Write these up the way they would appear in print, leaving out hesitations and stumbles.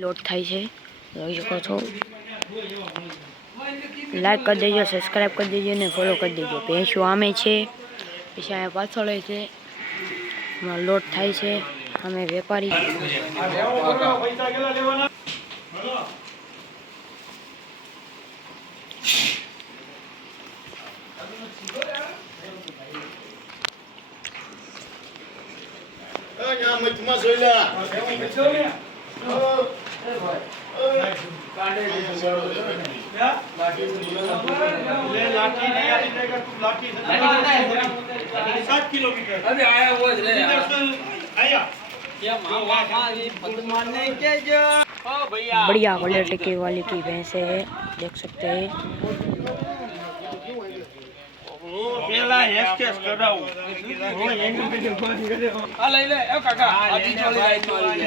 Load થાય છે જોઈ શકો છો। લાઈક કરી દેજો, સબસ્ક્રાઈબ કરી દેજો ને ફોલો કરી દેજો। ભેંસું આમે છે, પછી અહીંયા પાછળ છે, લોડ થાય છે। અમે વેપારી बढ़िया क्वालिटी की वाली की भैंस है, देख सकते हैं।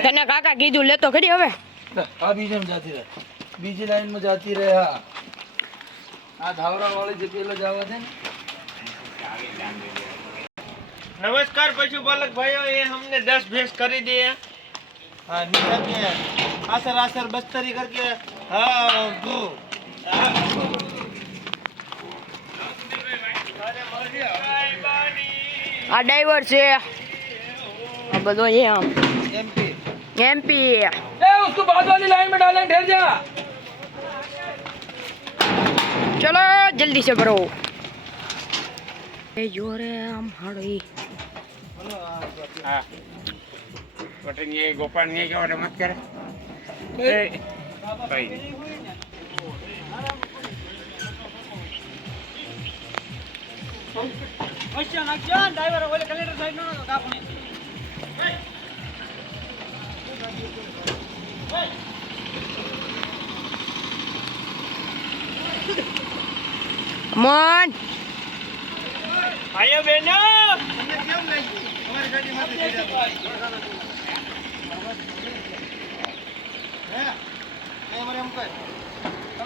तने काका कीधु ले तो खड़ी हवे आ बीजे में जाती रहे, बीजी लाइन में जाती रहे। हाँ आ धावरा वाली जे पेलो जावा थे। नमस्कार पशुपालक भाइयों, ये हमने 10 भैंस खरीदी है। हाँ निकल के आसर आसर बस्तरी करके। हाँ आ ड्राइवर से अब बदो ये हम एमपी ए उसको बाद वाली लाइन में डालें, ठहर जा। चलो जल्दी से भरो। ये जो रे हम हड़ी हाँ बटन ये गोपाल ने क्या मत करे भाई। ड्राइवर बोले कलेक्टर साइड ना कापनी मन भाइयों बहनों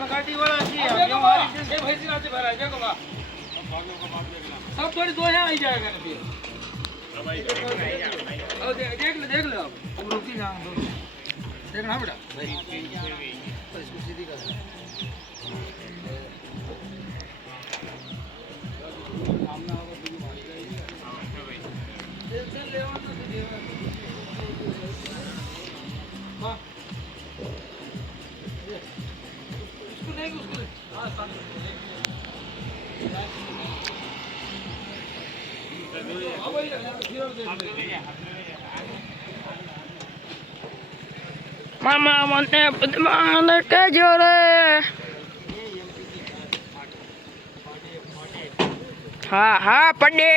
गाड़ी वाला सब थोड़ी दो है आई जाएगा ना फिर। देख लो अब रुकी ना देखना बेटा इसको सीधी कर मामा मने बदमान के जोरे। हाँ हाँ पड़े